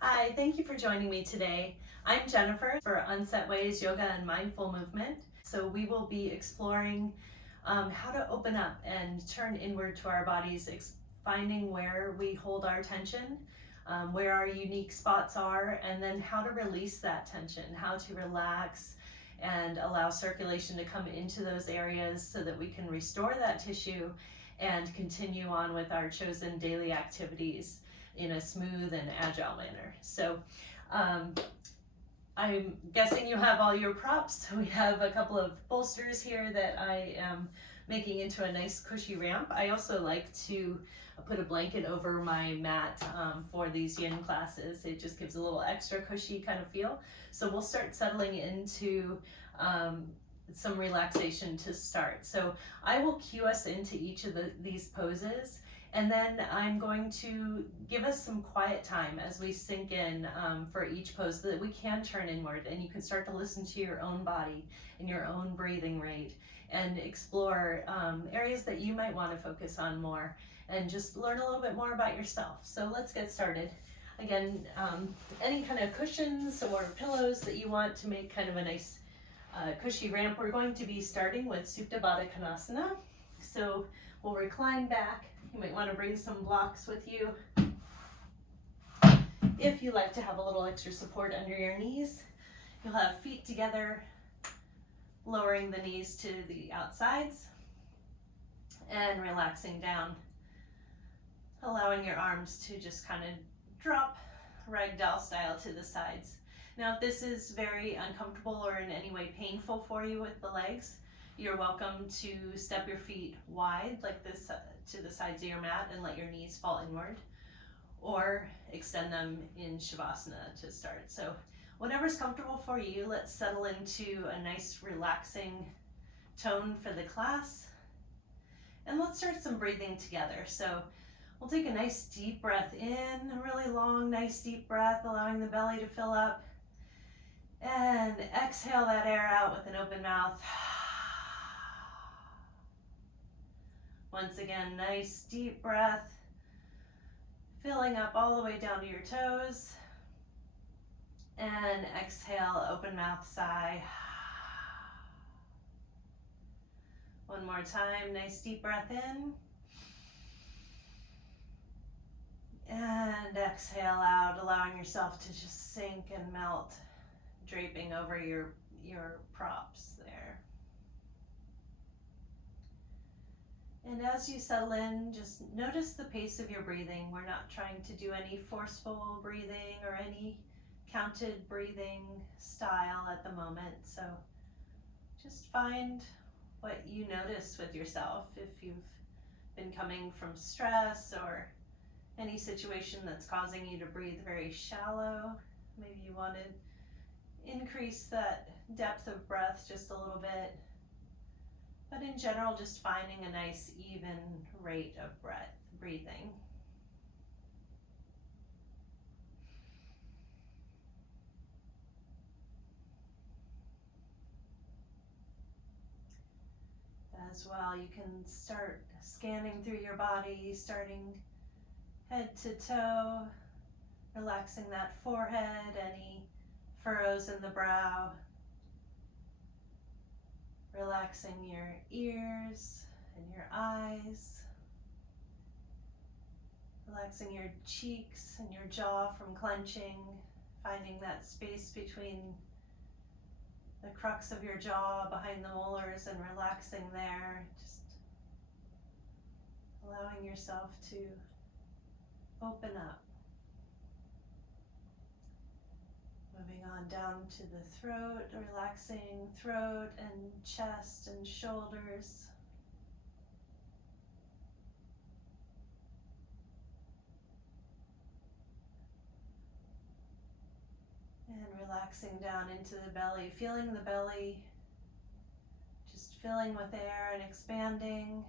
Hi, thank you for joining me today. I'm Jennifer for Unset Ways Yoga and Mindful Movement. So we will be exploring how to open up and turn inward to our bodies, finding where we hold our tension, where our unique spots are, and then how to release that tension, how to relax and allow circulation to come into those areas so that we can restore that tissue and continue on with our chosen daily activities in a smooth and agile manner. So I'm guessing you have all your props. We have a couple of bolsters here that I am making into a nice cushy ramp. I also like to put a blanket over my mat for these yin classes. It just gives a little extra cushy kind of feel. So we'll start settling into some relaxation to start. So I will cue us into each of these poses, and then I'm going to give us some quiet time as we sink in for each pose so that we can turn inward and you can start to listen to your own body and your own breathing rate and explore areas that you might want to focus on more and just learn a little bit more about yourself. So let's get started. Again, any kind of cushions or pillows that you want to make kind of a nice cushy ramp. We're going to be starting with Supta Baddha Konasana. So we'll recline back. You might want to bring some blocks with you if you like to have a little extra support under your knees. You'll have feet together, lowering the knees to the outsides and relaxing down, allowing your arms to just kind of drop ragdoll style to the sides. Now, if this is very uncomfortable or in any way painful for you with the legs, you're welcome to step your feet wide like this to the sides of your mat and let your knees fall inward, or extend them in Shavasana to start. So whatever's comfortable for you, let's settle into a nice relaxing tone for the class. And let's start some breathing together. So we'll take a nice deep breath in, a really long, nice deep breath, allowing the belly to fill up. And exhale that air out with an open mouth. Once again, nice deep breath, filling up all the way down to your toes. And exhale, open mouth, sigh. One more time, nice deep breath in. And exhale out, allowing yourself to just sink and melt, draping over your props there. And as you settle in, just notice the pace of your breathing. We're not trying to do any forceful breathing or any counted breathing style at the moment. So just find what you notice with yourself. If you've been coming from stress or any situation that's causing you to breathe very shallow, maybe you want to increase that depth of breath just a little bit. But in general, just finding a nice even rate of breathing. As well, you can start scanning through your body, starting head to toe, relaxing that forehead, any furrows in the brow. Relaxing your ears and your eyes. Relaxing your cheeks and your jaw from clenching. Finding that space between the crux of your jaw behind the molars and relaxing there. Just allowing yourself to open up. Moving on down to the throat, relaxing throat and chest and shoulders. And relaxing down into the belly, feeling the belly just filling with air and expanding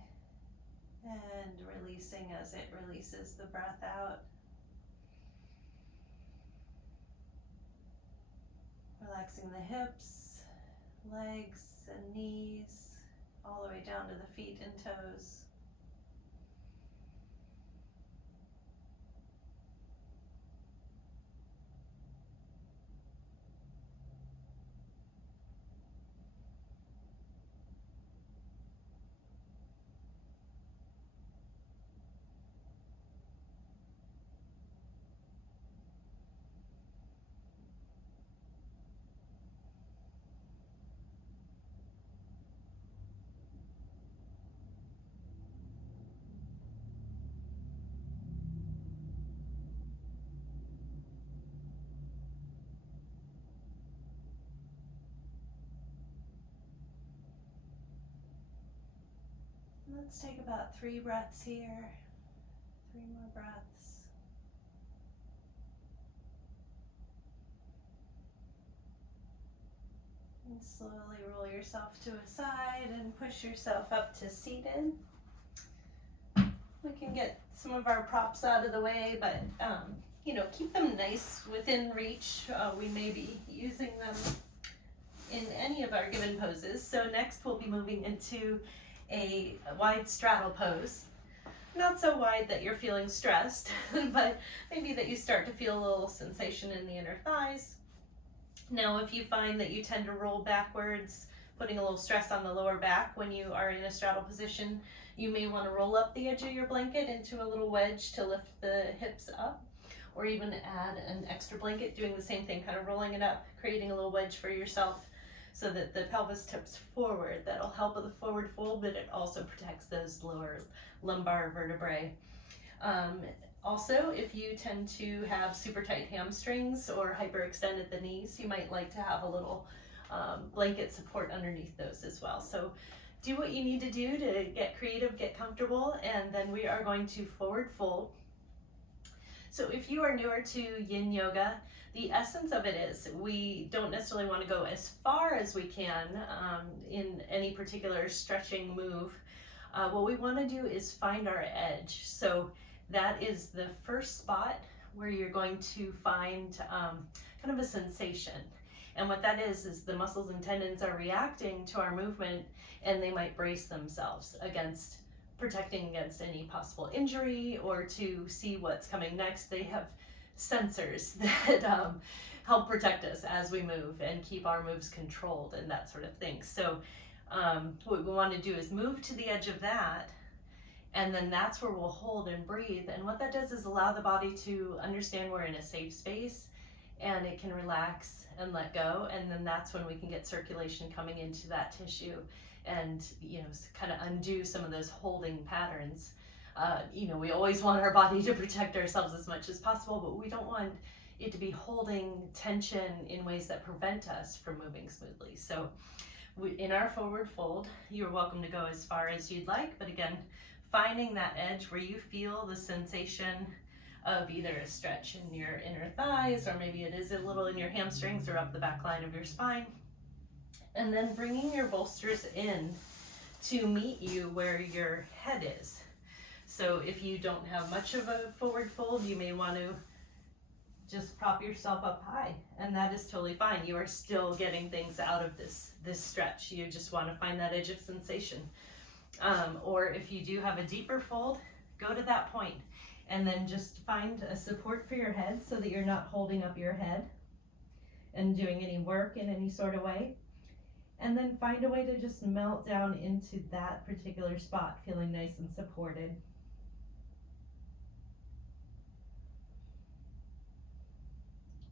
and releasing as it releases the breath out. Relaxing the hips, legs and knees, all the way down to the feet and toes. Let's take about 3 breaths here. 3 more breaths. And slowly roll yourself to a side and push yourself up to seated. We can get some of our props out of the way, but you know, keep them nice within reach. We may be using them in any of our given poses. So next we'll be moving into a wide straddle pose. Not so wide that you're feeling stressed, but maybe that you start to feel a little sensation in the inner thighs. Now, if you find that you tend to roll backwards, putting a little stress on the lower back when you are in a straddle position, you may want to roll up the edge of your blanket into a little wedge to lift the hips up, or even add an extra blanket, doing the same thing, kind of rolling it up, creating a little wedge for yourself so that the pelvis tips forward. That'll help with the forward fold, but it also protects those lower lumbar vertebrae. Also, if you tend to have super tight hamstrings or hyperextend at the knees, you might like to have a little blanket support underneath those as well. So do what you need to do to get creative, get comfortable, and then we are going to forward fold. So if you are newer to yin yoga, the essence of it is we don't necessarily want to go as far as we can in any particular stretching move. What we want to do is find our edge. So that is the first spot where you're going to find kind of a sensation. And what that is the muscles and tendons are reacting to our movement, and they might brace themselves against protecting against any possible injury or to see what's coming next. They have sensors that help protect us as we move and keep our moves controlled and that sort of thing. So what we want to do is move to the edge of that, and then that's where we'll hold and breathe. And what that does is allow the body to understand we're in a safe space and it can relax and let go. And then that's when we can get circulation coming into that tissue and, you know, kind of undo some of those holding patterns. You know, we always want our body to protect ourselves as much as possible, but we don't want it to be holding tension in ways that prevent us from moving smoothly. So in our forward fold, you're welcome to go as far as you'd like, but again, finding that edge where you feel the sensation of either a stretch in your inner thighs, or maybe it is a little in your hamstrings or up the back line of your spine. And then bringing your bolsters in to meet you where your head is. So if you don't have much of a forward fold, you may want to just prop yourself up high, and that is totally fine. You are still getting things out of this stretch. You just want to find that edge of sensation. Or if you do have a deeper fold, go to that point and then just find a support for your head so that you're not holding up your head and doing any work in any sort of way. And then find a way to just melt down into that particular spot, feeling nice and supported.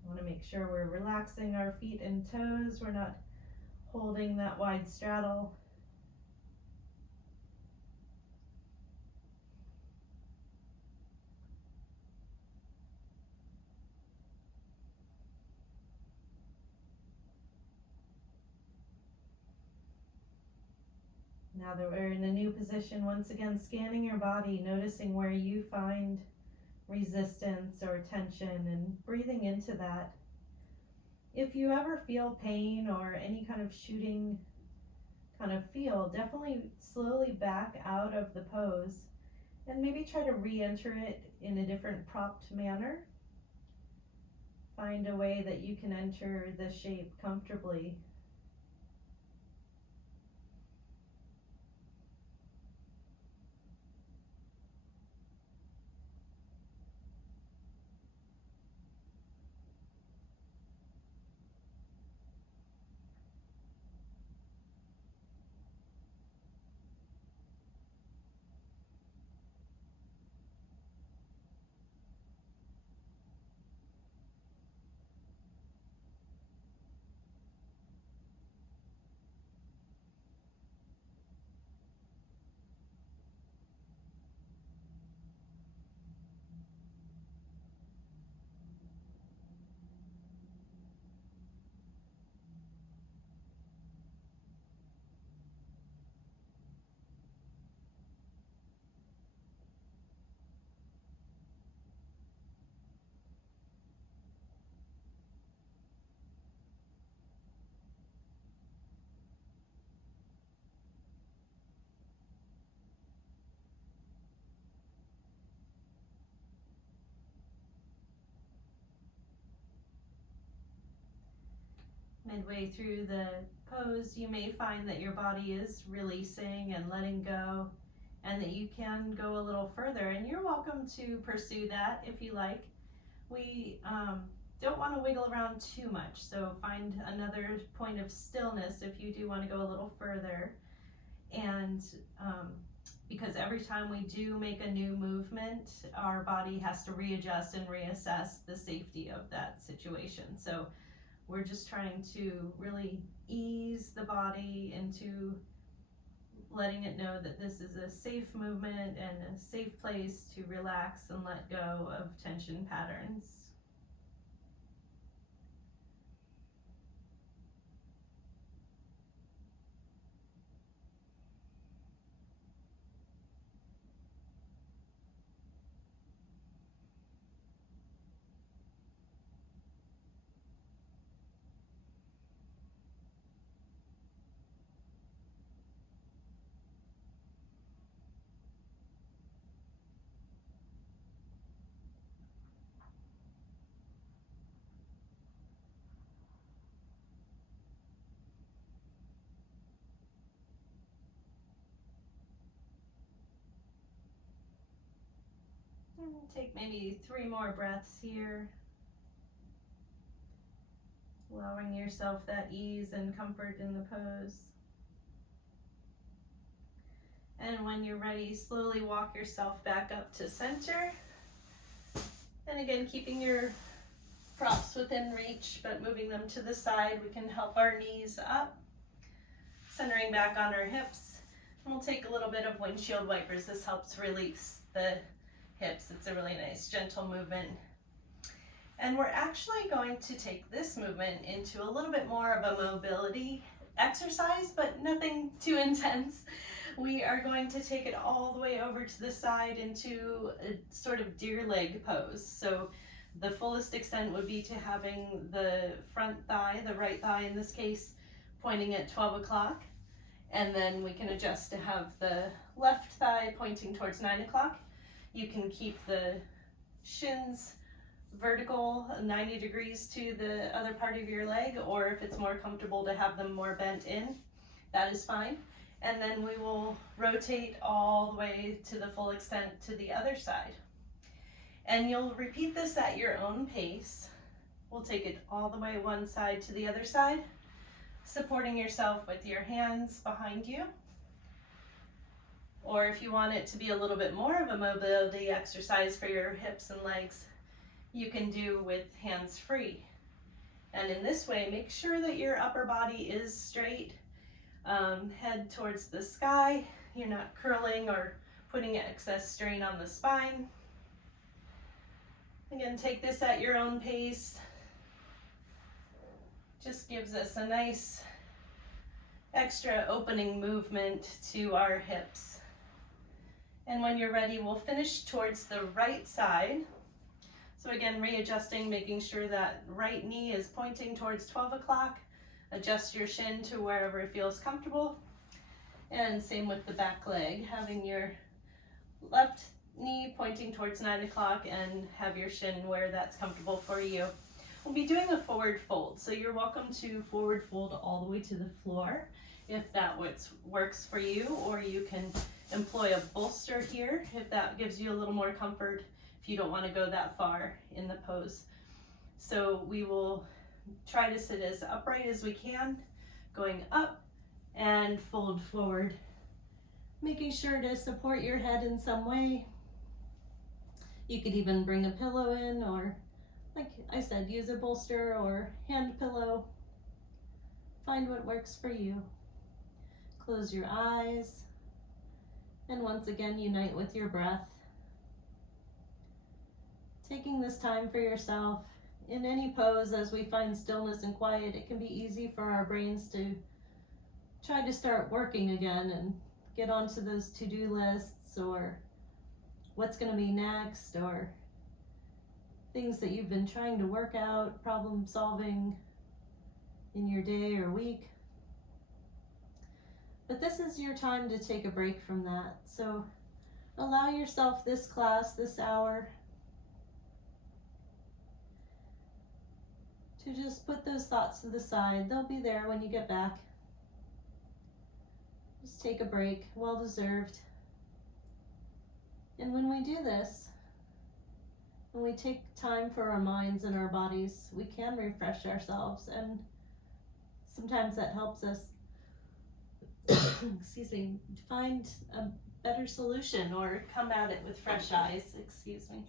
I want to make sure we're relaxing our feet and toes. We're not holding that wide straddle. Now that we're in a new position, once again, scanning your body, noticing where you find resistance or tension and breathing into that. If you ever feel pain or any kind of shooting kind of feel, definitely slowly back out of the pose and maybe try to re-enter it in a different propped manner. Find a way that you can enter the shape comfortably. Midway through the pose, you may find that your body is releasing and letting go, and that you can go a little further, and you're welcome to pursue that if you like. We don't want to wiggle around too much, so find another point of stillness if you do want to go a little further. And because every time we do make a new movement, our body has to readjust and reassess the safety of that situation. So we're just trying to really ease the body into letting it know that this is a safe movement and a safe place to relax and let go of tension patterns. And take maybe 3 more breaths here, allowing yourself that ease and comfort in the pose. And when you're ready, slowly walk yourself back up to center. And again, keeping your props within reach, but moving them to the side. We can help our knees up, centering back on our hips. And we'll take a little bit of windshield wipers. This helps release the hips. It's a really nice, gentle movement. And we're actually going to take this movement into a little bit more of a mobility exercise, but nothing too intense. We are going to take it all the way over to the side into a sort of deer leg pose. So the fullest extent would be to having the front thigh, the right thigh in this case, pointing at 12 o'clock. And then we can adjust to have the left thigh pointing towards 9 o'clock. You can keep the shins vertical 90 degrees to the other part of your leg, or if it's more comfortable to have them more bent in, that is fine. And then we will rotate all the way to the full extent to the other side. And you'll repeat this at your own pace. We'll take it all the way one side to the other side, supporting yourself with your hands behind you. Or if you want it to be a little bit more of a mobility exercise for your hips and legs, you can do with hands free. And in this way, make sure that your upper body is straight, head towards the sky. You're not curling or putting excess strain on the spine. Again, take this at your own pace. Just gives us a nice extra opening movement to our hips. And when you're ready, we'll finish towards the right side. So again, readjusting, making sure that right knee is pointing towards 12 o'clock. Adjust your shin to wherever it feels comfortable. And same with the back leg, having your left knee pointing towards 9 o'clock and have your shin where that's comfortable for you. We'll be doing a forward fold, so you're welcome to forward fold all the way to the floor if that works for you, or you can employ a bolster here if that gives you a little more comfort if you don't want to go that far in the pose. So we will try to sit as upright as we can, going up and fold forward, making sure to support your head in some way. You could even bring a pillow in, or like I said, use a bolster or hand pillow. Find what works for you. Close your eyes, and once again, unite with your breath. Taking this time for yourself. In any pose, as we find stillness and quiet, it can be easy for our brains to try to start working again and get onto those to-do lists, or what's going to be next, or things that you've been trying to work out, problem solving in your day or week. But this is your time to take a break from that. So allow yourself this class, this hour, to just put those thoughts to the side. They'll be there when you get back. Just take a break, well deserved. And when we do this, when we take time for our minds and our bodies, we can refresh ourselves, and sometimes that helps us excuse me, find a better solution or come at it with fresh eyes. Excuse me.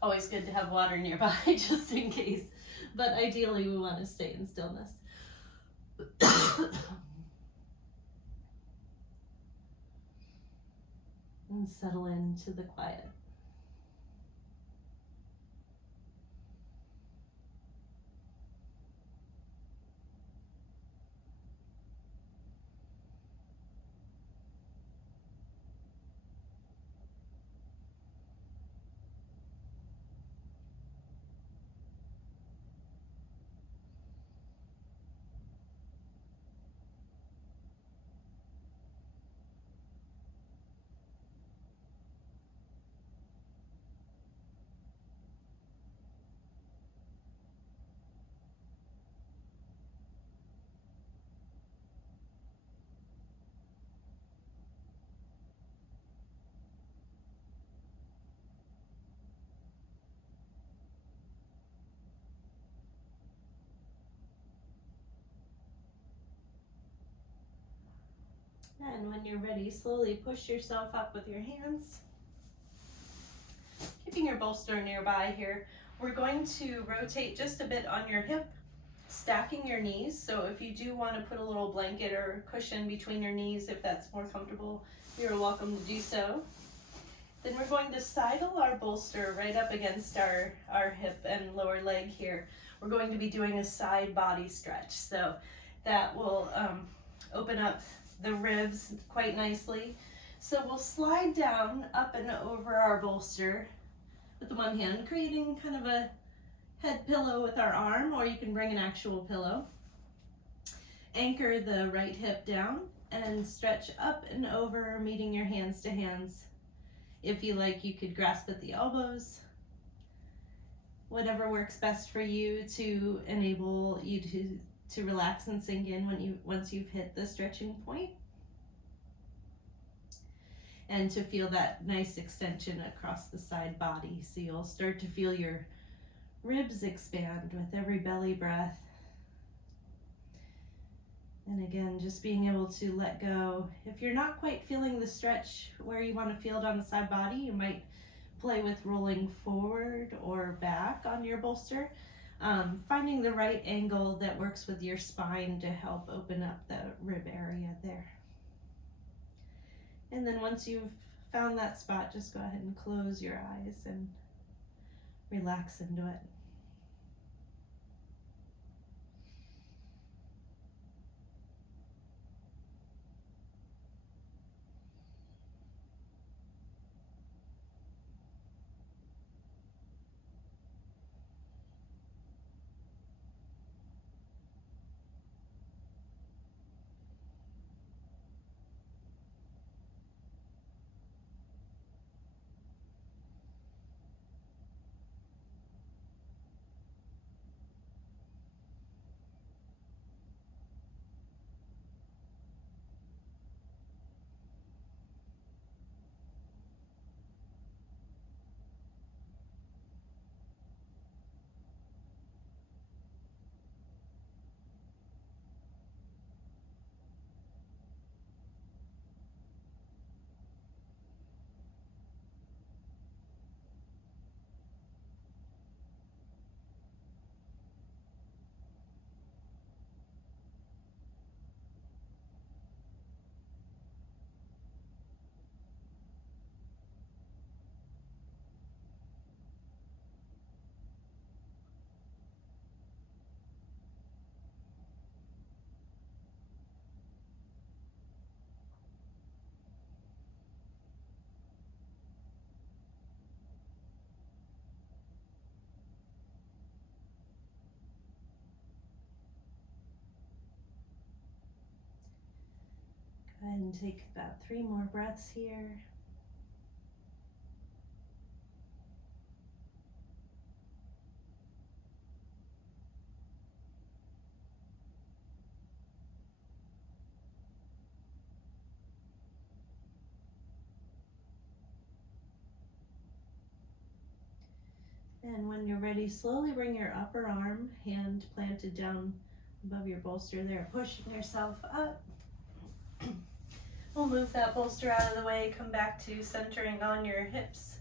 Always good to have water nearby just in case, but ideally we want to stay in stillness. And settle into the quiet. And when you're ready, slowly push yourself up with your hands. Keeping your bolster nearby here, we're going to rotate just a bit on your hip, stacking your knees. So if you do want to put a little blanket or cushion between your knees, if that's more comfortable, you're welcome to do so. Then we're going to sidle our bolster right up against our hip and lower leg here. We're going to be doing a side body stretch. So that will open up the ribs quite nicely. So we'll slide down up and over our bolster with the one hand, creating kind of a head pillow with our arm, or you can bring an actual pillow. Anchor the right hip down and stretch up and over, meeting your hands to hands. If you like, you could grasp at the elbows. Whatever works best for you to enable you to relax and sink in once you've hit the stretching point. And to feel that nice extension across the side body. So you'll start to feel your ribs expand with every belly breath. And again, just being able to let go. If you're not quite feeling the stretch where you want to feel it on the side body, you might play with rolling forward or back on your bolster. Finding the right angle that works with your spine to help open up the rib area there. And then once you've found that spot, just go ahead and close your eyes and relax into it. Go ahead and take about 3 more breaths here. And when you're ready, slowly bring your upper arm, hand planted down above your bolster there, pushing yourself up. We'll move that bolster out of the way, come back to centering on your hips,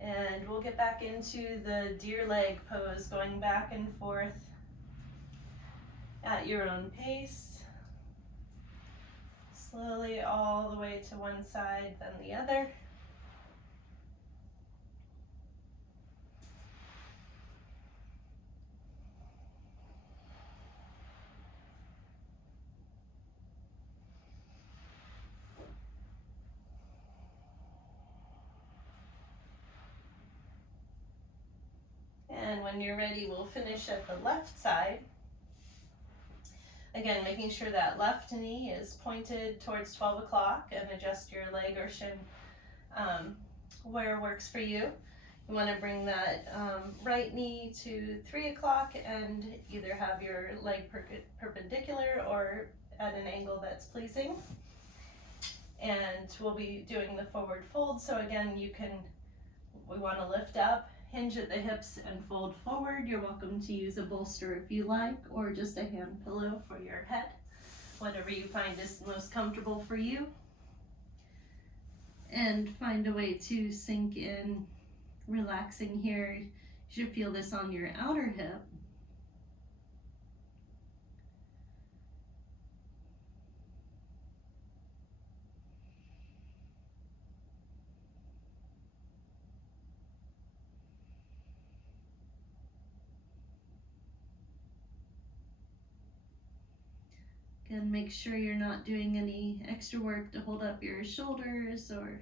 and we'll get back into the deer leg pose, going back and forth at your own pace. Slowly all the way to one side, then the other. And when you're ready, we'll finish at the left side. Again, making sure that left knee is pointed towards 12 o'clock, and adjust your leg or shin where works for you. You want to bring that right knee to 3 o'clock and either have your leg perpendicular or at an angle that's pleasing. And we'll be doing the forward fold. So again, we want to lift up, hinge at the hips, and fold forward. You're welcome to use a bolster if you like, or just a hand pillow for your head, whatever you find is most comfortable for you. And find a way to sink in, relaxing here. You should feel this on your outer hip. And make sure you're not doing any extra work to hold up your shoulders or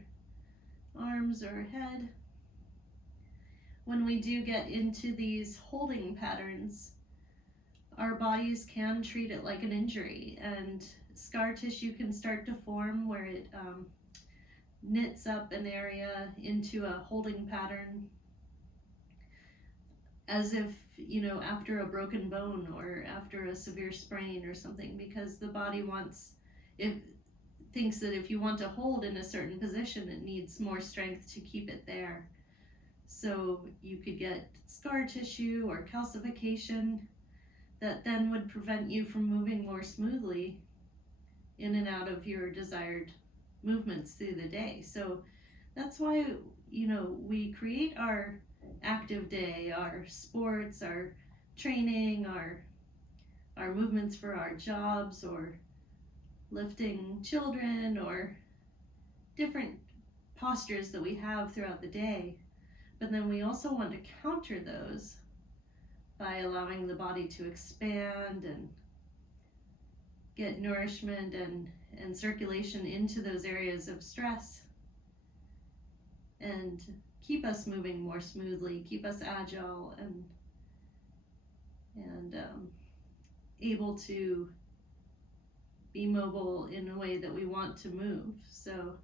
arms or head. When we do get into these holding patterns, our bodies can treat it like an injury, and scar tissue can start to form where it knits up an area into a holding pattern, as if, after a broken bone or after a severe sprain or something, because the body thinks that if you want to hold in a certain position, it needs more strength to keep it there. So you could get scar tissue or calcification that then would prevent you from moving more smoothly in and out of your desired movements through the day. So that's why, we create our active day, our sports, our training, our movements for our jobs, or lifting children, or different postures that we have throughout the day. But then we also want to counter those by allowing the body to expand and get nourishment and circulation into those areas of stress, and keep us moving more smoothly, keep us agile and able to be mobile in a way that we want to move. So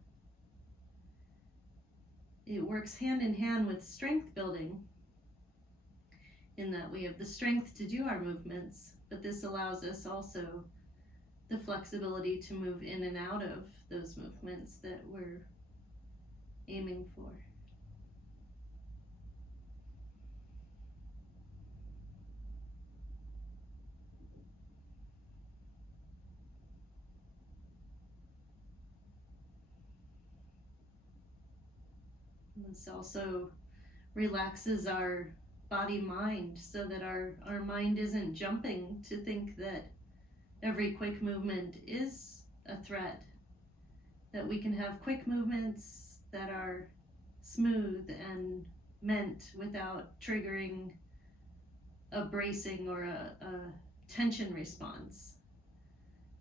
it works hand in hand with strength building, in that we have the strength to do our movements, but this allows us also the flexibility to move in and out of those movements that we're aiming for. This also relaxes our body mind, so that our mind isn't jumping to think that every quick movement is a threat, that we can have quick movements that are smooth and meant without triggering a bracing or a tension response.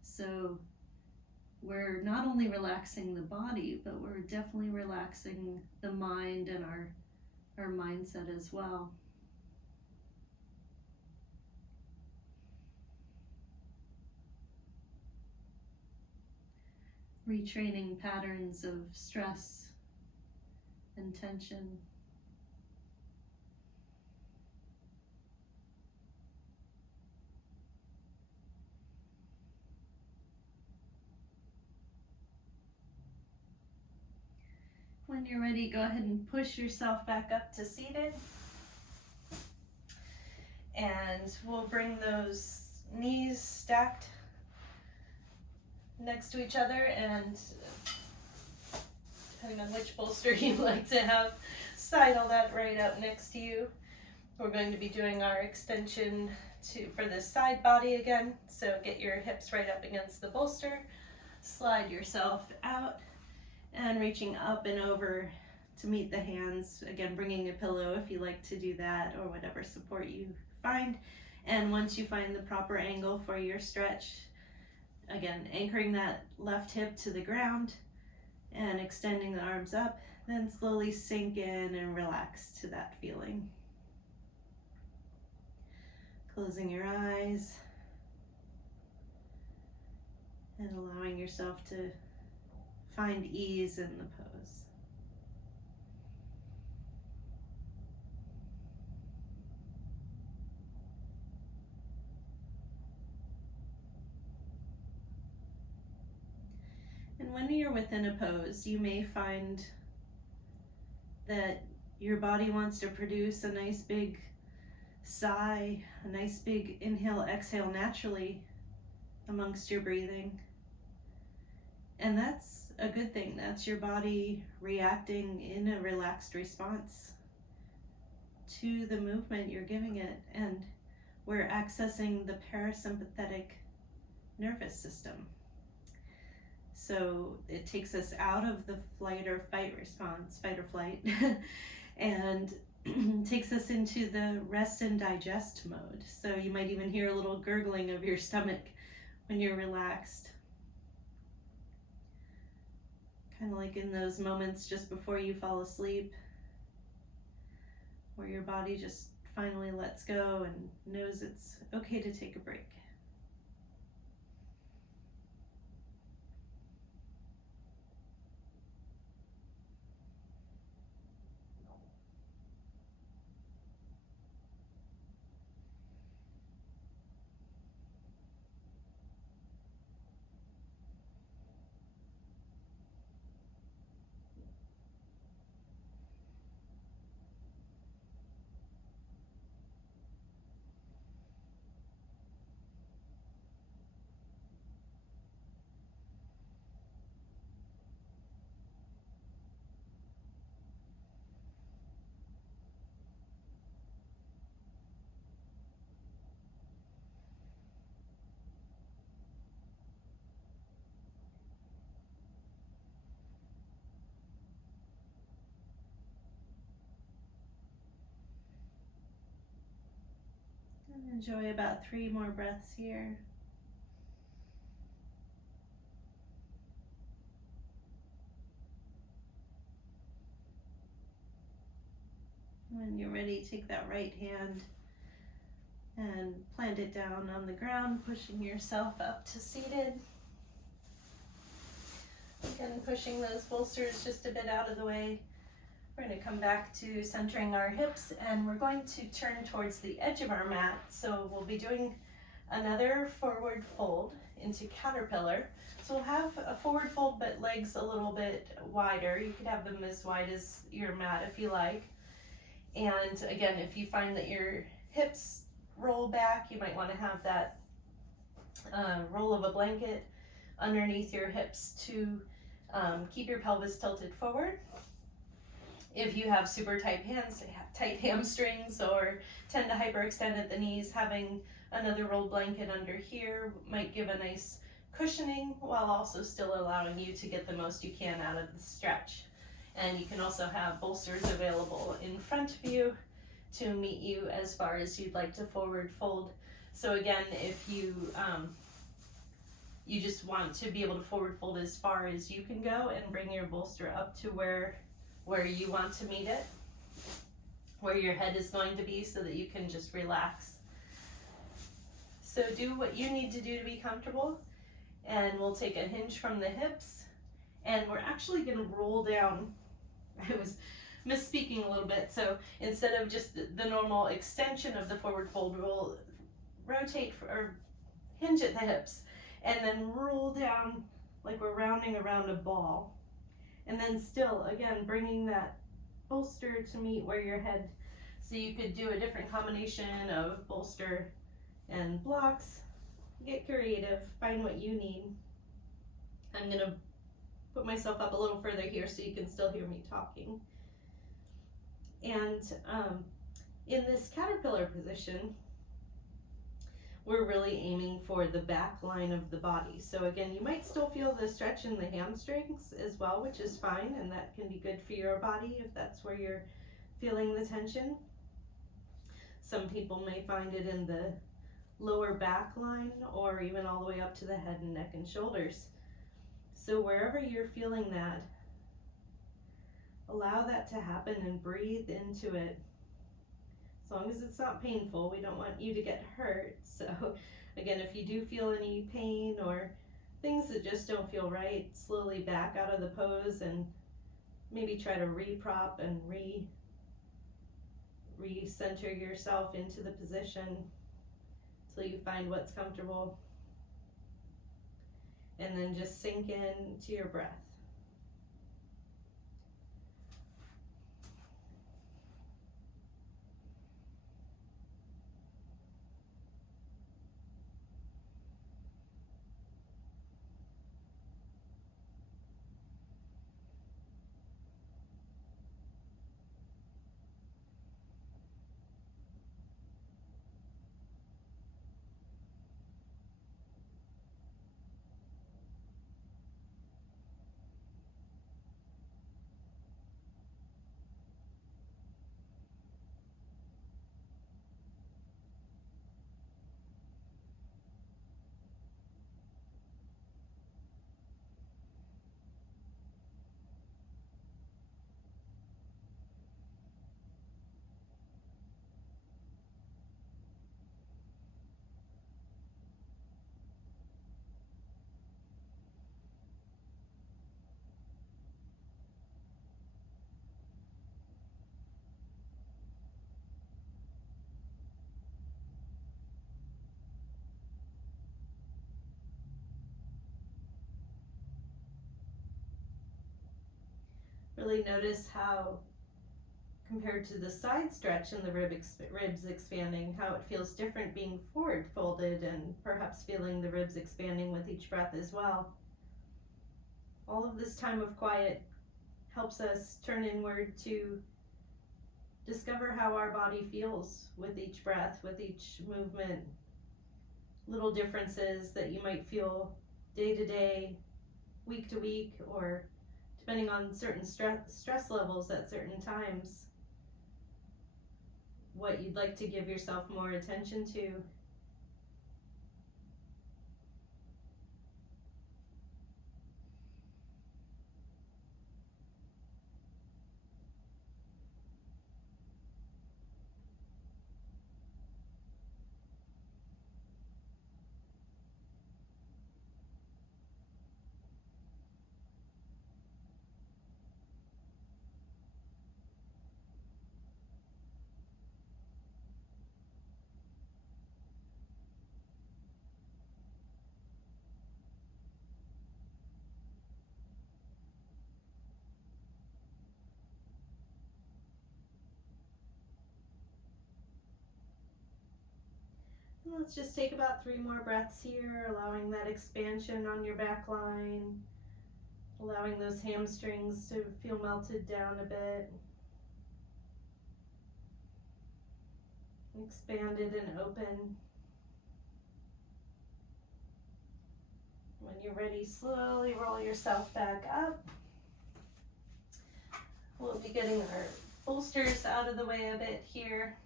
So we're not only relaxing the body, but we're definitely relaxing the mind and our mindset as well. Retraining patterns of stress and tension. When you're ready, go ahead and push yourself back up to seated. And we'll bring those knees stacked next to each other, and depending on which bolster you like to have, sidle that right up next to you. We're going to be doing our extension for this side body again. So get your hips right up against the bolster, slide yourself out, and reaching up and over to meet the hands. Again, bringing a pillow if you like to do that, or whatever support you find. And once you find the proper angle for your stretch, again, anchoring that left hip to the ground and extending the arms up, then slowly sink in and relax to that feeling. Closing your eyes and allowing yourself to find ease in the pose. And when you're within a pose, you may find that your body wants to produce a nice big sigh, a nice big inhale, exhale naturally amongst your breathing. And that's a good thing. That's your body reacting in a relaxed response to the movement you're giving it. And we're accessing the parasympathetic nervous system. So it takes us out of the flight or fight response, fight or flight, and takes us into the rest and digest mode. So you might even hear a little gurgling of your stomach when you're relaxed. Kind of like in those moments just before you fall asleep, where your body just finally lets go and knows it's okay to take a break. Enjoy about 3 more breaths here. When you're ready, take that right hand and plant it down on the ground, pushing yourself up to seated. Again, pushing those bolsters just a bit out of the way. We're going to come back to centering our hips, and we're going to turn towards the edge of our mat. So we'll be doing another forward fold into caterpillar. So we'll have a forward fold, but legs a little bit wider. You could have them as wide as your mat if you like. And again, if you find that your hips roll back, you might want to have that roll of a blanket underneath your hips to keep your pelvis tilted forward. If you have super tight hands, tight hamstrings, or tend to hyperextend at the knees, having another rolled blanket under here might give a nice cushioning while also still allowing you to get the most you can out of the stretch. And you can also have bolsters available in front of you to meet you as far as you'd like to forward fold. So again, if you you just want to be able to forward fold as far as you can go and bring your bolster up to where you want to meet it, where your head is going to be, so that you can just relax. So do what you need to do to be comfortable, and we'll take a hinge from the hips, and we're actually going to roll down. I was misspeaking a little bit, so instead of just the normal extension of the forward fold, we'll rotate or hinge at the hips, and then roll down like we're rounding around a ball. And then still, again, bringing that bolster to meet where your head So you could do a different combination of bolster and blocks. Get creative, find what you need. I'm gonna put myself up a little further here so you can still hear me talking. And in this caterpillar position, we're really aiming for the back line of the body. So again, you might still feel the stretch in the hamstrings as well, which is fine, and that can be good for your body if that's where you're feeling the tension. Some people may find it in the lower back line or even all the way up to the head and neck and shoulders. So wherever you're feeling that, allow that to happen and breathe into it. As long as it's not painful, we don't want you to get hurt. So again, if you do feel any pain or things that just don't feel right, slowly back out of the pose and maybe try to re-prop and re-center yourself into the position until you find what's comfortable. And then just sink in to your breath. Really notice how, compared to the side stretch and the ribs expanding, how it feels different being forward folded and perhaps feeling the ribs expanding with each breath as well. All of this time of quiet helps us turn inward to discover how our body feels with each breath, with each movement. Little differences that you might feel day to day, week to week, or depending on certain stress levels at certain times, what you'd like to give yourself more attention to. Let's just take about 3 more breaths here, allowing that expansion on your back line, allowing those hamstrings to feel melted down a bit, expanded and open. When you're ready, slowly roll yourself back up. We'll be getting our bolsters out of the way a bit here.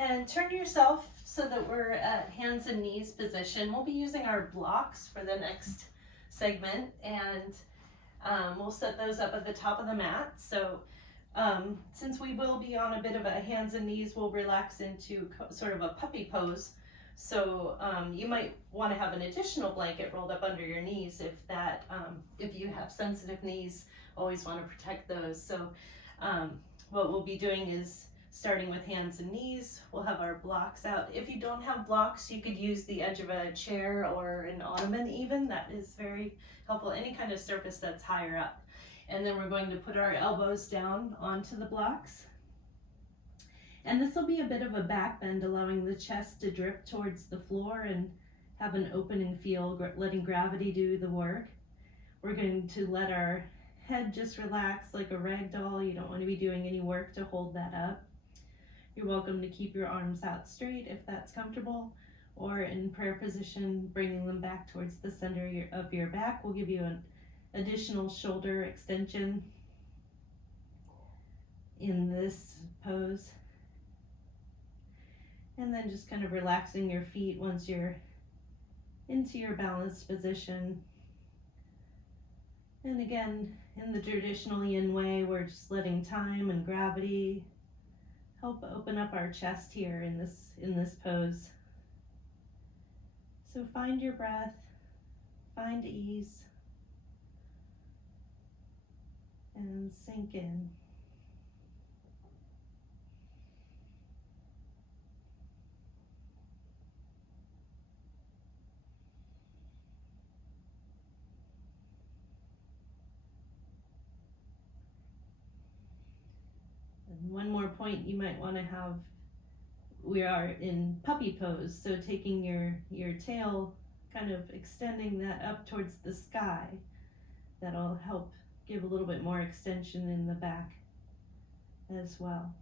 And turn yourself so that we're at hands and knees position. We'll be using our blocks for the next segment, and we'll set those up at the top of the mat. So since we will be on a bit of a hands and knees, we'll relax into sort of a puppy pose. So you might want to have an additional blanket rolled up under your knees if you have sensitive knees. Always want to protect those. So what we'll be doing is starting with hands and knees. We'll have our blocks out. If you don't have blocks, you could use the edge of a chair or an ottoman even. That is very helpful. Any kind of surface that's higher up. And then we're going to put our elbows down onto the blocks. And this will be a bit of a back bend, allowing the chest to drip towards the floor and have an opening feel, letting gravity do the work. We're going to let our head just relax like a rag doll. You don't want to be doing any work to hold that up. You're welcome to keep your arms out straight if that's comfortable, or in prayer position, bringing them back towards the center of your back will give you an additional shoulder extension in this pose. And then just kind of relaxing your feet once you're into your balanced position. And again, in the traditional yin way, we're just letting time and gravity help open up our chest here in this pose. So find your breath, find ease, and sink in. And one more point you might want to have, we are in puppy pose, so taking your tail, kind of extending that up towards the sky. That'll help give a little bit more extension in the back as well.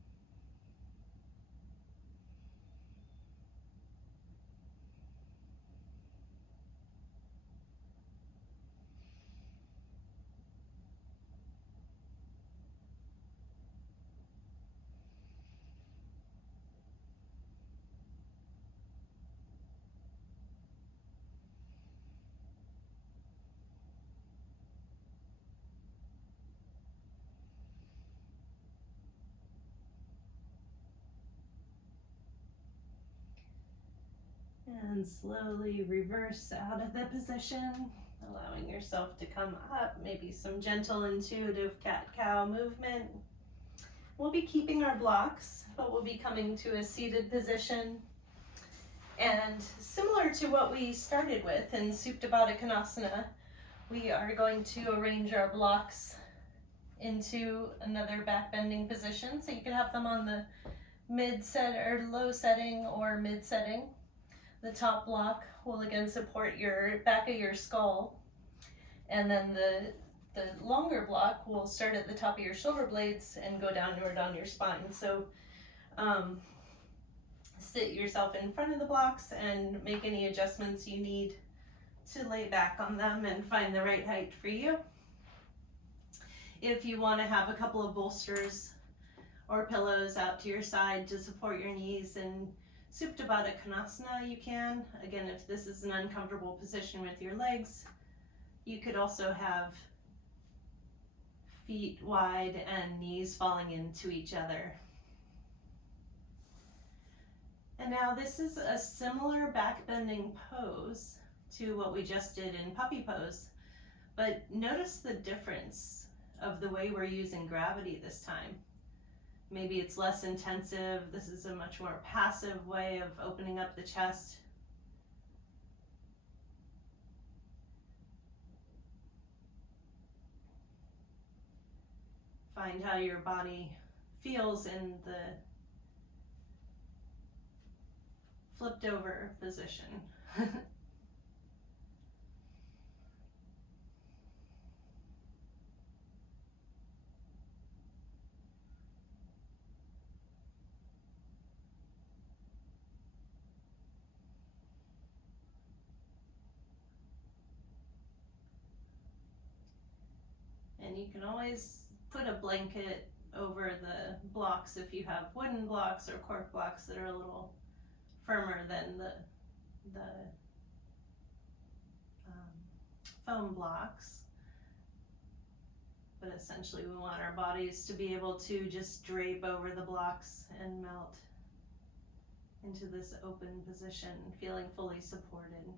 And slowly reverse out of the position, allowing yourself to come up, maybe some gentle intuitive cat-cow movement. We'll be keeping our blocks, but we'll be coming to a seated position. And similar to what we started with in Supta Baddha Konasana, we are going to arrange our blocks into another back bending position. So you can have them on the mid set or low setting or mid setting. The top block will again support your back of your skull, and then the longer block will start at the top of your shoulder blades and go downward on your spine. So sit yourself in front of the blocks and make any adjustments you need to lay back on them and find the right height for you. If you want to have a couple of bolsters or pillows out to your side to support your knees and Supta Baddha Konasana, you can. Again, if this is an uncomfortable position with your legs, you could also have feet wide and knees falling into each other. And now this is a similar back bending pose to what we just did in puppy pose, but notice the difference of the way we're using gravity this time. Maybe it's less intensive. This is a much more passive way of opening up the chest. Find how your body feels in the flipped over position. And you can always put a blanket over the blocks if you have wooden blocks or cork blocks that are a little firmer than the foam blocks. But essentially we want our bodies to be able to just drape over the blocks and melt into this open position, feeling fully supported.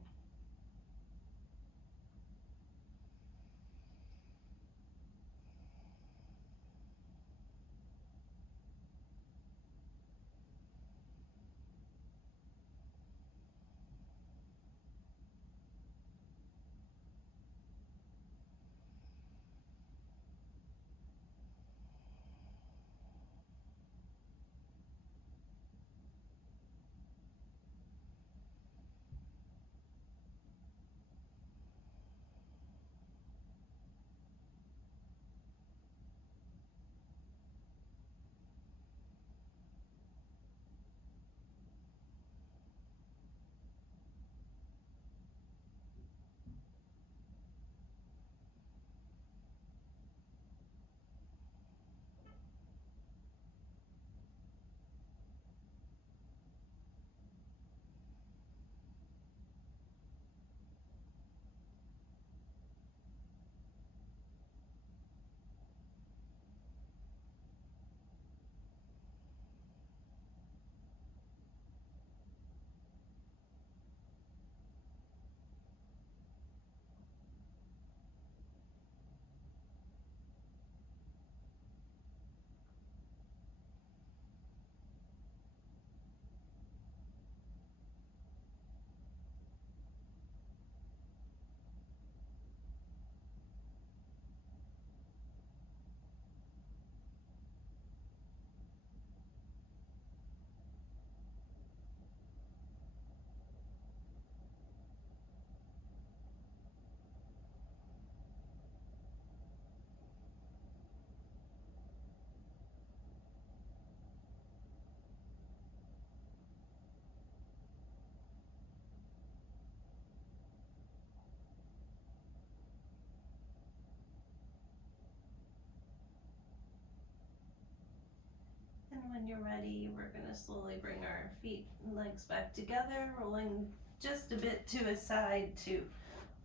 ready, we're going to slowly bring our feet and legs back together, rolling just a bit to a side to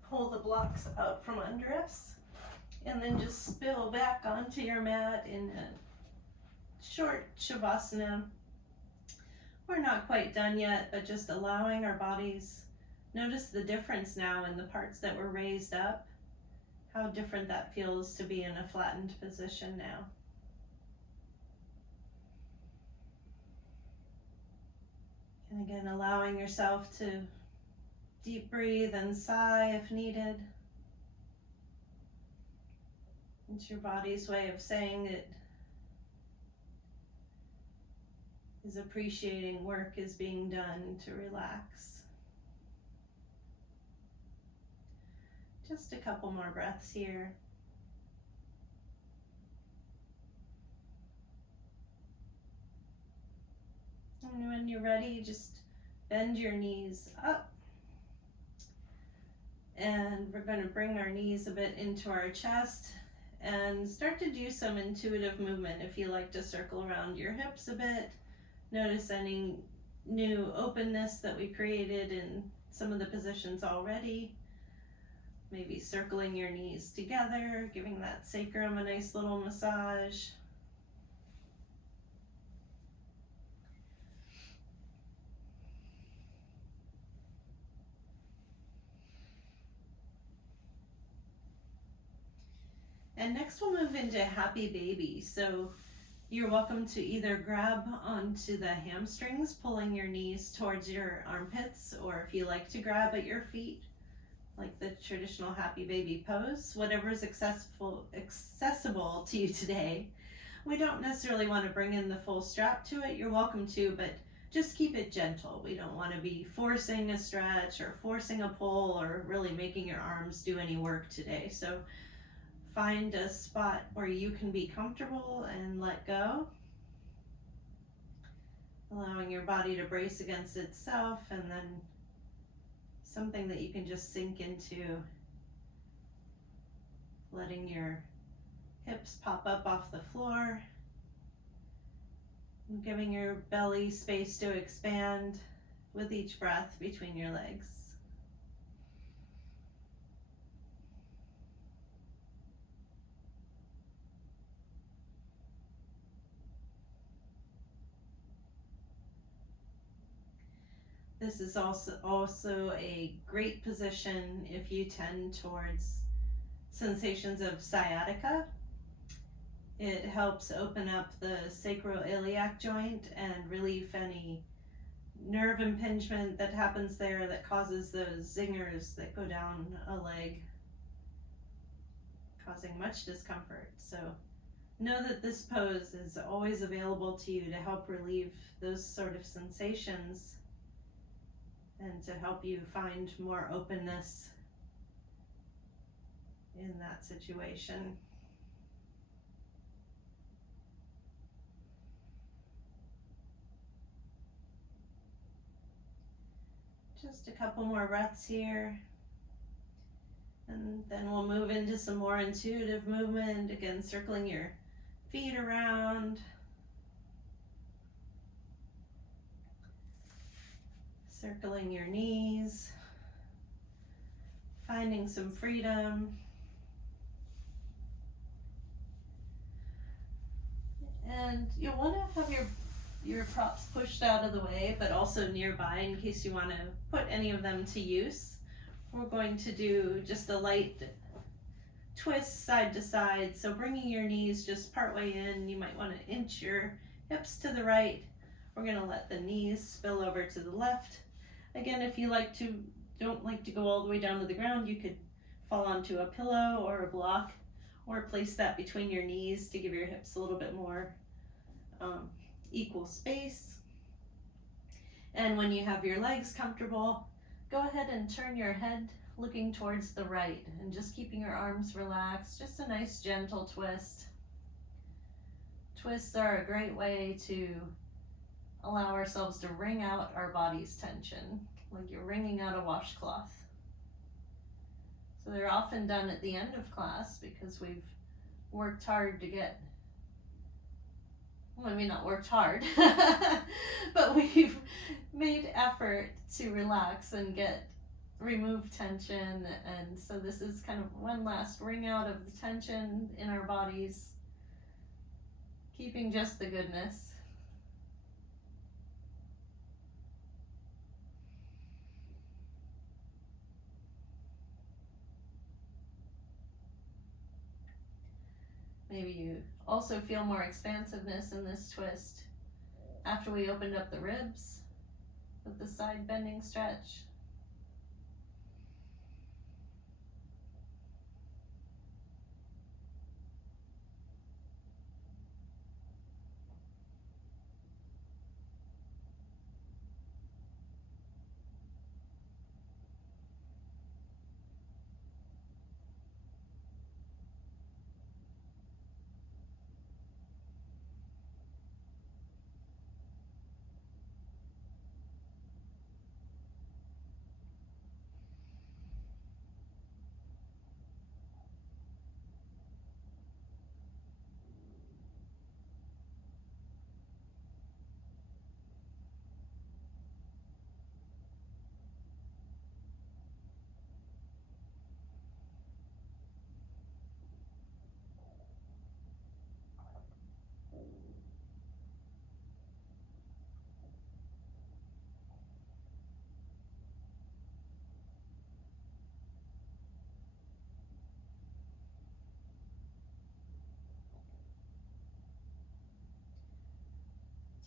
pull the blocks out from under us. And then just spill back onto your mat in a short Shavasana. We're not quite done yet, but just allowing our bodies, notice the difference now in the parts that were raised up, how different that feels to be in a flattened position now. And again, allowing yourself to deep breathe and sigh if needed. It's your body's way of saying it is appreciating work is being done to relax. Just a couple more breaths here. And when you're ready, just bend your knees up. And we're going to bring our knees a bit into our chest and start to do some intuitive movement. If you like to circle around your hips a bit, notice any new openness that we created in some of the positions already. Maybe circling your knees together, giving that sacrum a nice little massage. And next we'll move into happy baby. So you're welcome to either grab onto the hamstrings, pulling your knees towards your armpits, or if you like to grab at your feet, like the traditional happy baby pose, whatever is accessible to you today. We don't necessarily want to bring in the full strap to it. You're welcome to, but just keep it gentle. We don't want to be forcing a stretch or forcing a pull or really making your arms do any work today. So find a spot where you can be comfortable and let go, allowing your body to brace against itself, and then something that you can just sink into, letting your hips pop up off the floor, and giving your belly space to expand with each breath between your legs. This is also a great position if you tend towards sensations of sciatica. It helps open up the sacroiliac joint and relieve any nerve impingement that happens there that causes those zingers that go down a leg, causing much discomfort. So know that this pose is always available to you to help relieve those sort of sensations and to help you find more openness in that situation. Just a couple more breaths here. And then we'll move into some more intuitive movement. Again, circling your feet around. Circling your knees. Finding some freedom. And you'll want to have your props pushed out of the way, but also nearby in case you want to put any of them to use. We're going to do just a light twist side to side. So bringing your knees just partway in, you might want to inch your hips to the right. We're going to let the knees spill over to the left. Again, if you don't like to go all the way down to the ground, you could fall onto a pillow or a block, or place that between your knees to give your hips a little bit more equal space. And when you have your legs comfortable, go ahead and turn your head looking towards the right and just keeping your arms relaxed. Just a nice gentle twist. Twists are a great way to allow ourselves to wring out our body's tension, like you're wringing out a washcloth. So they're often done at the end of class because we've worked hard to get well, maybe not worked hard, but we've made effort to relax and remove tension. And so this is kind of one last wring out of the tension in our bodies, keeping just the goodness. Maybe you also feel more expansiveness in this twist after we opened up the ribs with the side bending stretch.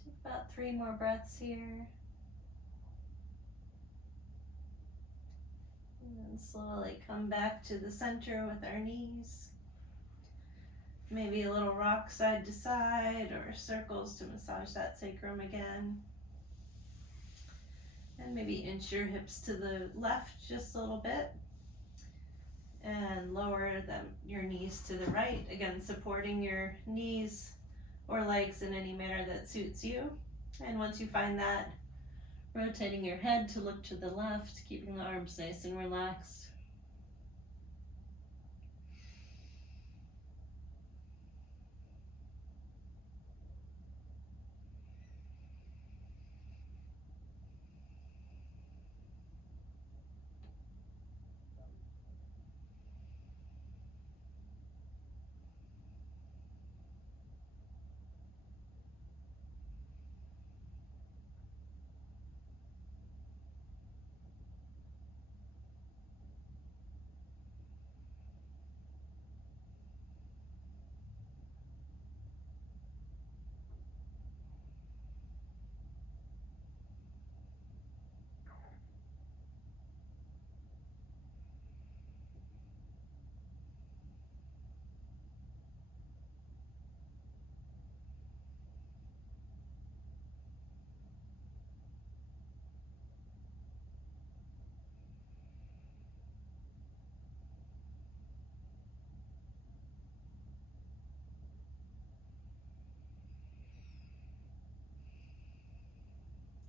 Take about 3 more breaths here. And then slowly come back to the center with our knees. Maybe a little rock side to side or circles to massage that sacrum again. And maybe inch your hips to the left just a little bit. And lower your knees to the right. Again, supporting your knees or legs in any manner that suits you. And once you find that, rotating your head to look to the left, keeping the arms nice and relaxed.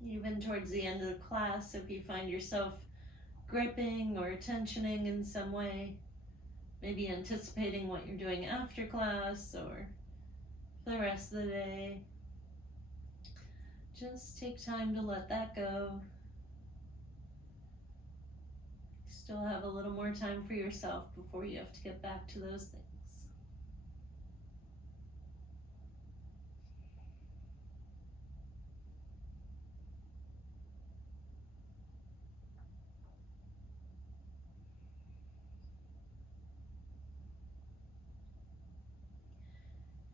Even towards the end of the class, if you find yourself gripping or tensioning in some way, maybe anticipating what you're doing after class or for the rest of the day, just take time to let that go. Still have a little more time for yourself before you have to get back to those things.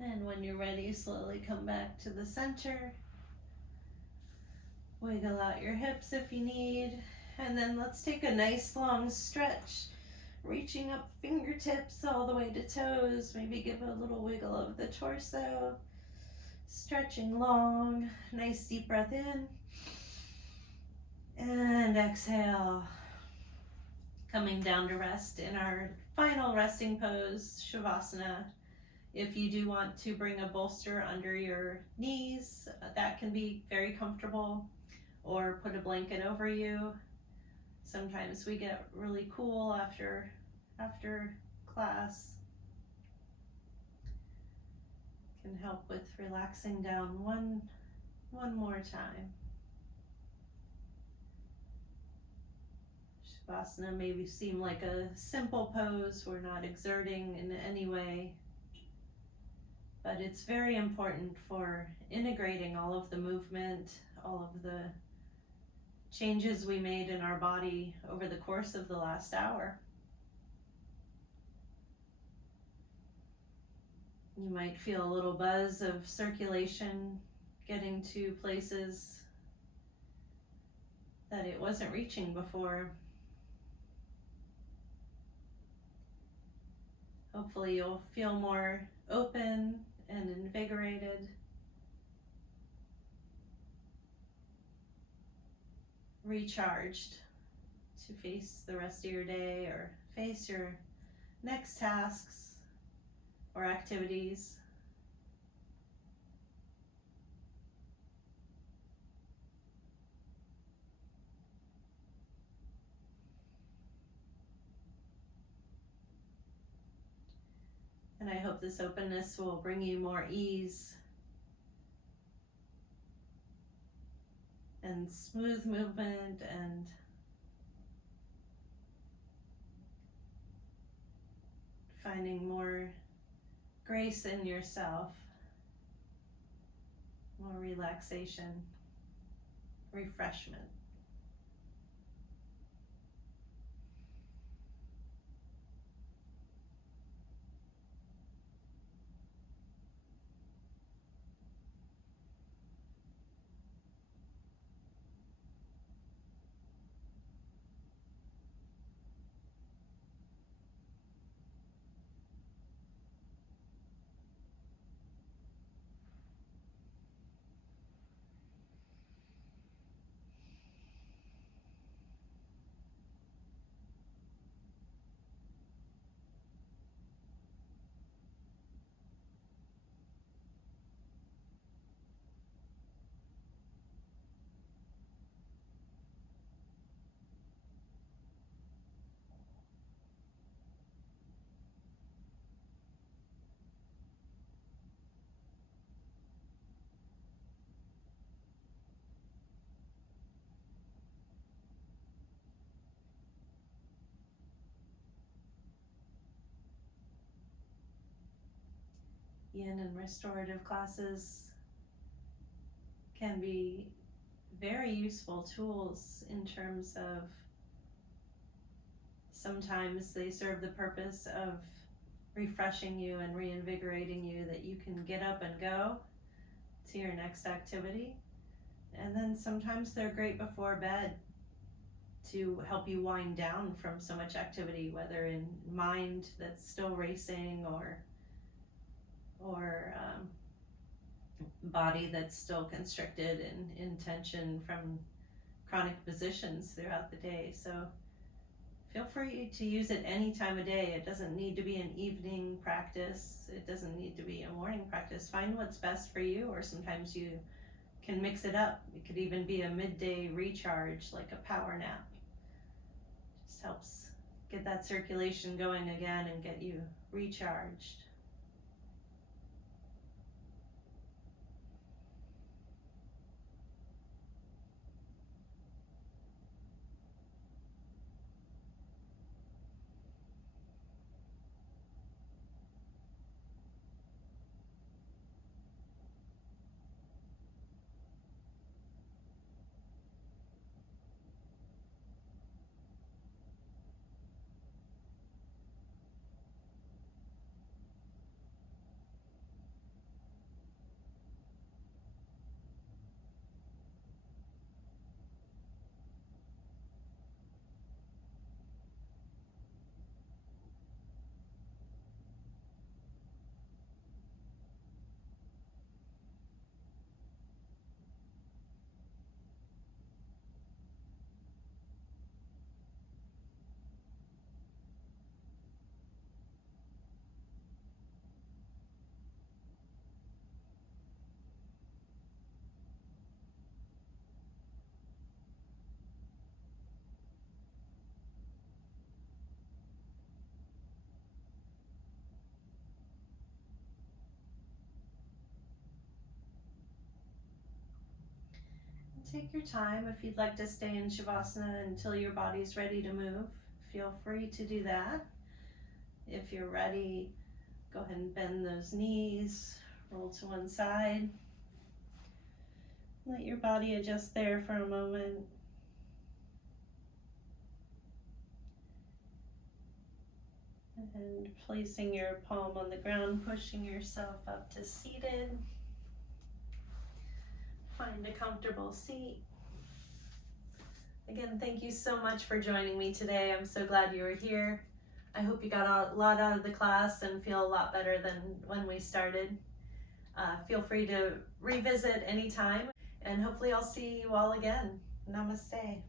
And when you're ready, slowly come back to the center. Wiggle out your hips if you need. And then let's take a nice long stretch, reaching up fingertips all the way to toes. Maybe give a little wiggle of the torso. Stretching long. Nice deep breath in. And exhale. Coming down to rest in our final resting pose, Shavasana. If you do want to bring a bolster under your knees, that can be very comfortable, or put a blanket over you. Sometimes we get really cool after class. can help with relaxing down one more time. Shavasana maybe seem like a simple pose. We're not exerting in any way, but it's very important for integrating all of the movement, all of the changes we made in our body over the course of the last hour. You might feel a little buzz of circulation getting to places that it wasn't reaching before. Hopefully you'll feel more open and invigorated. Recharged to face the rest of your day or face your next tasks or activities. And I hope this openness will bring you more ease and smooth movement and finding more grace in yourself, more relaxation, refreshment. Yin and restorative classes can be very useful tools in terms of sometimes they serve the purpose of refreshing you and reinvigorating you, that you can get up and go to your next activity. And then sometimes they're great before bed to help you wind down from so much activity, whether in mind that's still racing or body that's still constricted and in tension from chronic positions throughout the day. So feel free to use it any time of day. It doesn't need to be an evening practice. It doesn't need to be a morning practice. Find what's best for you, or sometimes you can mix it up. It could even be a midday recharge, like a power nap. Just helps get that circulation going again and get you recharged. take your time. If you'd like to stay in Shavasana until your body's ready to move, feel free to do that. If you're ready, go ahead and bend those knees, roll to one side. Let your body adjust there for a moment. And placing your palm on the ground, pushing yourself up to seated. Find a comfortable seat. Again, thank you so much for joining me today. I'm so glad you were here. I hope you got a lot out of the class and feel a lot better than when we started. Feel free to revisit anytime, and hopefully I'll see you all again. Namaste.